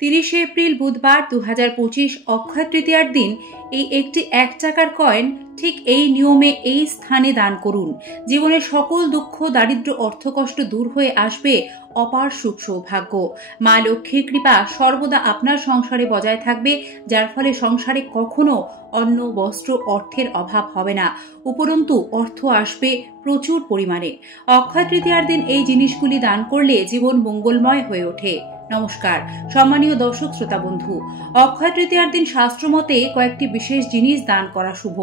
30 April বুধবার 2025 অক্ষয় তৃতীয়ার দিন এই একটি 1 টাকার কয়েন ঠিক এই নিয়মে এই স্থানে দান করুন। জীবনের সকল দুঃখ, দারিদ্র্য, অর্থকষ্ট দূর হয়ে আসবে অপার সুখ সৌভাগ্য। মা লক্ষ্মীর কৃপা সর্বদা আপনার সংসারে বজায় থাকবে, যার ফলে সংসারে কখনো অন্ন, বস্ত্র, অর্থের অভাব হবে না। উপরন্তু অর্থ আসবে প্রচুর পরিমাণে। অক্ষয় তৃতীয়ার দিন এই জিনিসগুলি দান করলে জীবন মঙ্গলময় হয়ে ওঠে। নমস্কার সম্মানীয় দর্শক শ্রোতা বন্ধু, অক্ষয় তৃতীয়ার দিন শাস্ত্রমতে কয়েকটি বিশেষ জিনিস দান করা শুভ।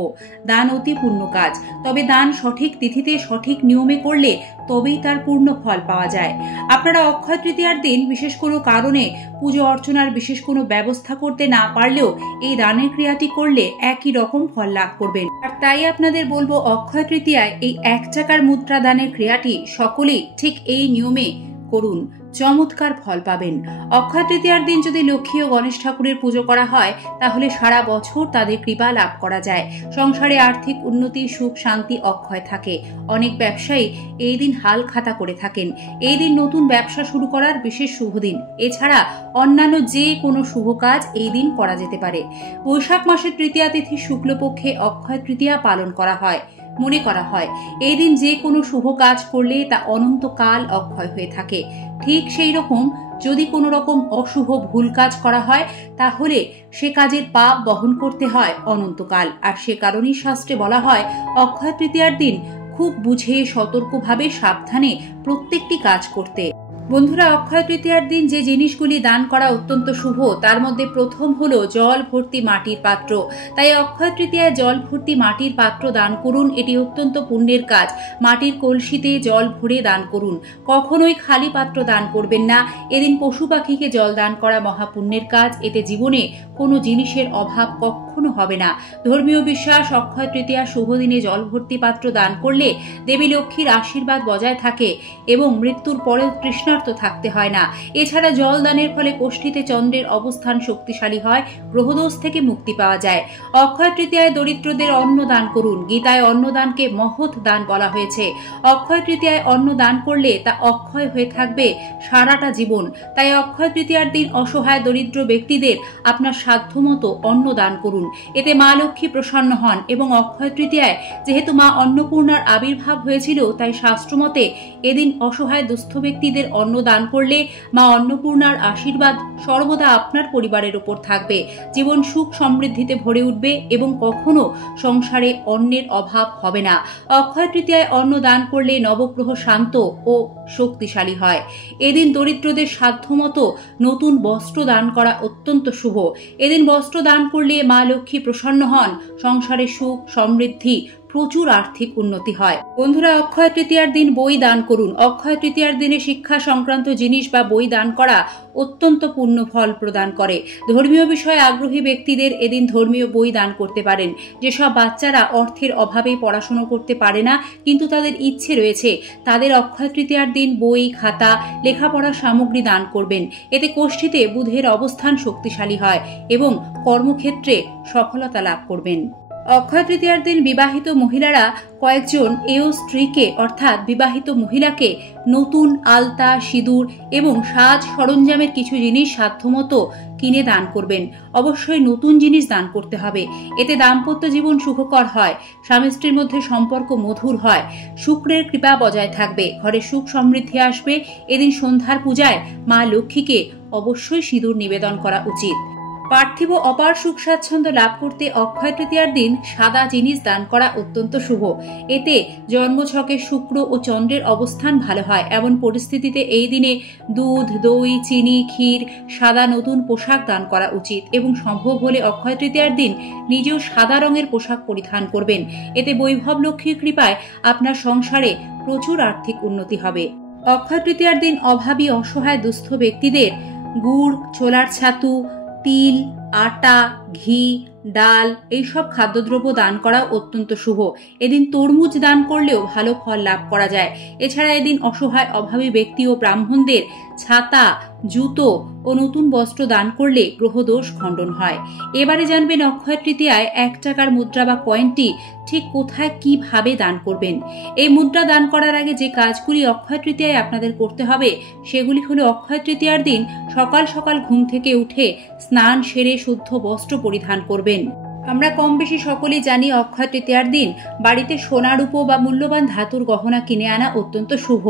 দান অতি পূর্ণ কাজ, তবে দান সঠিক তিথিতে সঠিক নিয়মে করলে তবেই তার পূর্ণ ফল পাওয়া যায়। আপনারা অক্ষয় তৃতীয়ার দিন বিশেষ কোনো কারণে পুজো অর্চনার বিশেষ কোনো ব্যবস্থা করতে না পারলেও এই দানের ক্রিয়াটি করলে একই রকম ফল লাভ করবেন। আর তাই আপনাদের বলবো, অক্ষয় তৃতীয়ায় এই 1 টাকার মুদ্রা দানের ক্রিয়াটি সকলেই ঠিক এই নিয়মে করুন, চমৎকার ফল পাবেন। অক্ষয় তৃতীয়ার দিন যদি লক্ষ্মী ও গণেশ ঠাকুরের পুজো করা হয়, তাহলে সারা বছর তাদের কৃপা লাভ করা যায়। সংসারে আর্থিক উন্নতি, সুখ, শান্তি অক্ষয় থাকে। অনেক ব্যবসায়ী এই দিন হাল খাতা করে থাকেন। এই দিন নতুন ব্যবসা শুরু করার বিশেষ শুভ দিন। এছাড়া অন্যান্য যে কোনো শুভ কাজ এই দিন করা যেতে পারে। বৈশাখ মাসের তৃতীয়া তিথি শুক্লপক্ষে অক্ষয় তৃতীয়া পালন করা হয়। মনে করা হয় এই দিন যে কোনো শুভ কাজ করলে তা অনন্তকাল অক্ষয় হয়ে থাকে। ঠিক সেই রকম যদি কোনো রকম অশুভ ভুল কাজ করা হয়, তাহলে সে কাজের পাপ বহন করতে হয় অনন্তকাল। আর সে কারণেই শাস্ত্রে বলা হয় অক্ষয় তৃতীয়ার দিন খুব বুঝে সতর্কভাবে সাবধানে প্রত্যেকটি কাজ করতে। বন্ধুরা, অক্ষয় তৃতীয়ার দিন যে জিনিসগুলি দান করা অত্যন্ত শুভ, তার মধ্যে প্রথম হলো জল ভর্তি মাটির পাত্র। তাই অক্ষয় তৃতীয়ায় জল ভর্তি মাটির পাত্র দান করুন। এটি অত্যন্ত পুণ্যের কাজ। মাটির কলসিতে জল ভরে দান করুন। কখনোই খালি পাত্র দান করবেন না। এদিন পশু পাখিকে জল দান করা মহাপুণ্যের কাজ। এতে জীবনে কোনো জিনিসের অভাব কখনো হবে না। ধর্মীয় বিশ্বাস, অক্ষয় তৃতীয়া শুভ দিনে জল ভর্তি পাত্র দান করলে দেবী লক্ষ্মীর আশীর্বাদ বজায় থাকে এবং মৃত্যুর পরেও তৃষ্ণার্ত থাকতে হয় না। এছাড়া জল দানের ফলে কোষ্ঠীতে চন্দ্রের অবস্থান শক্তিশালী হয়, গ্রহদোষ থেকে মুক্তি পাওয়া যায়। অক্ষয় তৃতীয়ায় দরিদ্রদের অন্ন দান করুন। গীতায় অন্নদানকে মহৎ দান বলা হয়েছে। অক্ষয় তৃতীয়ায় অন্ন দান করলে তা অক্ষয় হয়ে থাকবে সারাটা জীবন। তাই অক্ষয় তৃতীয়ার দিন অসহায় দরিদ্র ব্যক্তিদের আপনার সাধ্যমতো অন্ন দান করুন। এতে মা লক্ষ্মী প্রসন্ন হন এবং অক্ষয় তৃতীয়ায় যেহেতু মা অন্নপূর্ণার আবির্ভাব হয়েছিল, তাই শাস্ত্রমতে এদিন অসহায় দুস্থ ব্যক্তিদের অন্ন দান করলে মা অন্নপূর্ণার আশীর্বাদ সর্বদা আপনার পরিবারের উপর থাকবে। জীবন সুখ সমৃদ্ধিতে ভরে উঠবে এবং কখনো সংসারে অন্নের অভাব হবে না। অক্ষয় তৃতীয়ায় অন্ন দান করলে নবগ্রহ শান্ত ও শক্তিশালী হয়। এদিন দরিদ্রদের সাধ্যমতো নতুন বস্ত্র দান করা অত্যন্ত শুভ। এদিন বস্ত্র দান করলে মা লক্ষ্মী প্রসন্ন হন, সংসারে সুখ সমৃদ্ধি, প্রচুর আর্থিক উন্নতি হয়। বন্ধুরা, অক্ষয় তৃতীয়ার দিন বই দান করুন। অক্ষয় তৃতীয়ার দিনে শিক্ষা সংক্রান্ত জিনিস বা বই দান করা অত্যন্ত পূর্ণ ফল প্রদান করে। ধর্মীয় বিষয়ে আগ্রহী ব্যক্তিদের এদিন ধর্মীয় বই দান করতে পারেন। যেসব বাচ্চারা অর্থের অভাবে পড়াশোনা করতে পারে না কিন্তু তাদের ইচ্ছে রয়েছে, তাদের অক্ষয় তৃতীয়ার দিন বই, খাতা, লেখাপড়ার সামগ্রী দান করবেন। এতে কোষ্ঠীতে বুধের অবস্থান শক্তিশালী হয় এবং কর্মক্ষেত্রে সফলতা লাভ করবেন। অক্ষয় তৃতীয়ার দিন বিবাহিত মহিলারা কয়েকজন এও স্ত্রীকে অর্থাৎ বিবাহিত মহিলাকে নতুন আলতা, সিঁদুর এবং সাজ সরঞ্জামের কিছু জিনিস সাধ্যমতো কিনে দান করবেন। অবশ্যই নতুন জিনিস দান করতে হবে। এতে দাম্পত্য জীবন সুখকর হয়, স্বামী স্ত্রীর মধ্যে সম্পর্ক মধুর হয়, শুক্রের কৃপা বজায় থাকবে, ঘরে সুখ সমৃদ্ধি আসবে। এদিন সন্ধ্যার পূজায় মা লক্ষ্মীকে অবশ্যই সিঁদুর নিবেদন করা উচিত। পার্থিব অপার সুখ স্বাচ্ছন্দ্য লাভ করতে অক্ষয় তৃতীয়ার দিন সাদা জিনিস দান করা অত্যন্ত শুভ। এতে জন্মছকে শুক্র ও চন্দ্রের অবস্থান ভালো হয়। এমন পরিস্থিতিতে এই দিনে দুধ, দই, চিনি, ক্ষীর, সাদা নতুন পোশাক দান করা উচিত এবং সম্ভব হলে অক্ষয় তৃতীয়ার দিন নিজেও সাদা রঙের পোশাক পরিধান করবেন। এতে বৈভব লক্ষ্মীর কৃপায় আপনার সংসারে প্রচুর আর্থিক উন্নতি হবে। অক্ষয় তৃতীয়ার দিন অভাবী, অসহায়, দুস্থ ব্যক্তিদের গুড়, ছোলার ছাতু, তিল, আটা, ঘি, ডাল এইসব খাদ্যদ্রব্য দান করা অত্যন্ত শুভ। এদিন তরমুজ দান করলেও ভালো ফল লাভ করা যায়। এছাড়া এদিন অসহায় অভাবী ব্যক্তি ও ব্রাহ্মণদের ছাতা, জুতো ও নতুন বস্ত্র দান করলে গ্রহদোষ খণ্ডন হয়। এবারে জানবেন অক্ষয় তৃতীয়ায় 1 টাকার মুদ্রা বা কয়েনটি ঠিক কোথায় কিভাবে দান করবেন। এই মুদ্রা দান করার আগে যে কাজগুলি অক্ষয় তৃতীয়ায় আপনাদের করতে হবে সেগুলি হলো অক্ষয় তৃতীয়ার দিন সকাল সকাল ঘুম থেকে উঠে স্নান সেরে শুদ্ধ বস্ত্র পরিধান করবেন। আমরা কম বেশি সকলেই জানি অক্ষয় তৃতীয়ার দিন বাড়িতে সোনা রূপো বা মূল্যবান ধাতুর গহনা কিনে আনা অত্যন্ত শুভ।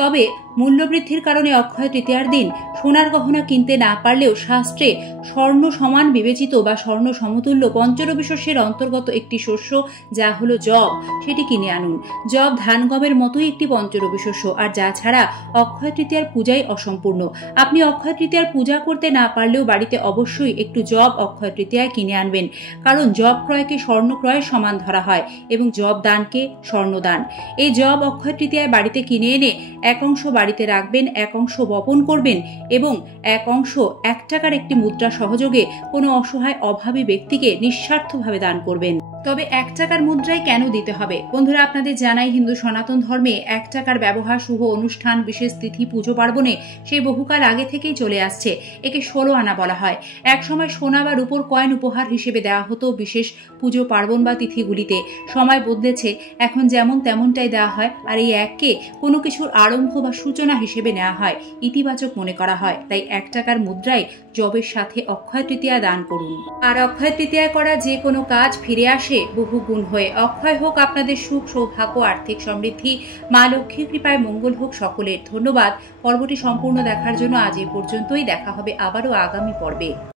তবে মূল্যবৃদ্ধির কারণে অক্ষয় তৃতীয়ার দিন সোনার গহনা কিনতে না পারলেও শাস্ত্রে স্বর্ণ সমান বিবেচিত বা স্বর্ণ সমতুল্য পঞ্চরবি শস্যের অন্তর্গত একটি শস্য যা হলো যব, সেটি কিনে আনুন। যব ধান গমের মতোই একটি পঞ্চরবি শস্য, আর যা ছাড়া অক্ষয় তৃতীয়ার পূজাই অসম্পূর্ণ। আপনি অক্ষয় তৃতীয়ার পূজা করতে না পারলেও বাড়িতে অবশ্যই একটু যব অক্ষয় তৃতীয়ায় কিনে আনবেন, কারণ যব ক্রয়কে স্বর্ণ ক্রয়ের সমান ধরা হয় এবং যব দানকে স্বর্ণদান। এই যব অক্ষয় তৃতীয়ায় বাড়িতে কিনে এনে এক অংশ বাড়িতে রাখবেন, এক অংশ বপন করবেন এবং এক অংশ 1 টাকার একটি মুদ্রা সহযোগে কোনো অসহায় অভাবী ব্যক্তিকে নিঃস্বার্থভাবে দান করবেন। তবে 1 টাকার মুদ্রাই কেন দিতে হবে? বন্ধুরা, আপনাদের জানাই হিন্দু সনাতন ধর্মে 1 টাকার ব্যবহার শুভ অনুষ্ঠান, বিশেষ তিথি, পুজো পার্বণে সেই বহুকাল আগে থেকেই চলে আসছে। একে 16 আনা বলা হয়। এক সময় সোনা বা রূপোর কয়েন উপহার হিসেবে দেওয়া হতো বিশেষ পুজো পার্বণ বা তিথিগুলিতে। সময় বদলেছে, এখন যেমন তেমনটাই দেওয়া হয়, আর এই এককে কোনো কিছুর আরম্ভ বা সূচনা হিসেবে নেওয়া হয়, ইতিবাচক মনে করা হয়। তাই 1 টাকার মুদ্রায় জবের সাথে অক্ষয় তৃতীয়া দান করুন। আর অক্ষয় তৃতীয়া করা যে কোনো কাজ ফিরে আসে বহু গুণ হয়ে। অক্ষয় হোক আপনাদের সুখ, সৌভাগ্য, আর্থিক সমৃদ্ধি, মা লক্ষ্মীর কৃপায় মঙ্গল হোক সকলের। ধন্যবাদ। পর্বটি সম্পূর্ণ দেখার জন্য আজ এ পর্যন্তই। দেখা হবে আবারও আগামী পর্বে।